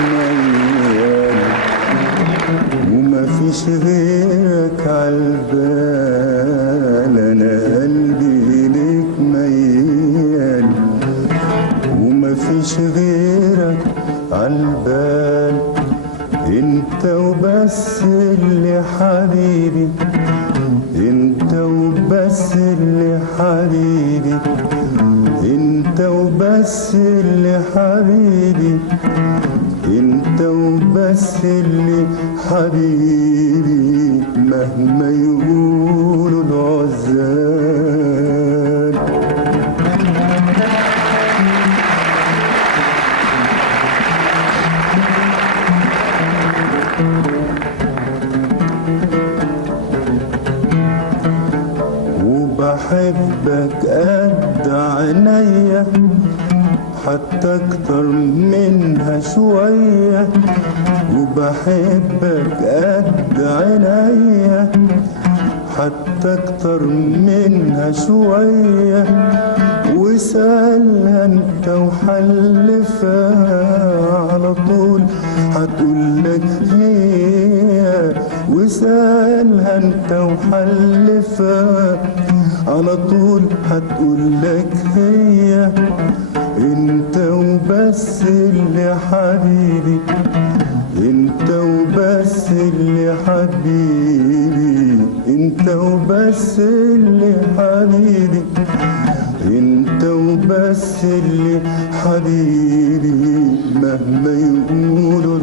ميال ومفيش غيرك عالبال، انا قلبي ليك ميال ومفيش غيرك عالبال. انت وبس اللي حبيبي، انت وبس اللي حبيبي، انت وبس اللي حبيبي، انت وبس اللي حبيبي، مهما يقولوا العزال. وبحبك قد عينيا حتى اكتر منها شوية، وبحبك قد عينيا حتى اكتر منها شوية. وسألها انت وحلفها على طول هتقولك هي، وسألها انت وحلفها على طول هتقولك هي. انت وبس اللي حبيبي، انت وبس اللي حبيبي، انت وبس اللي حبيبي، انت وبس اللي حبيبي، مهما يقولوا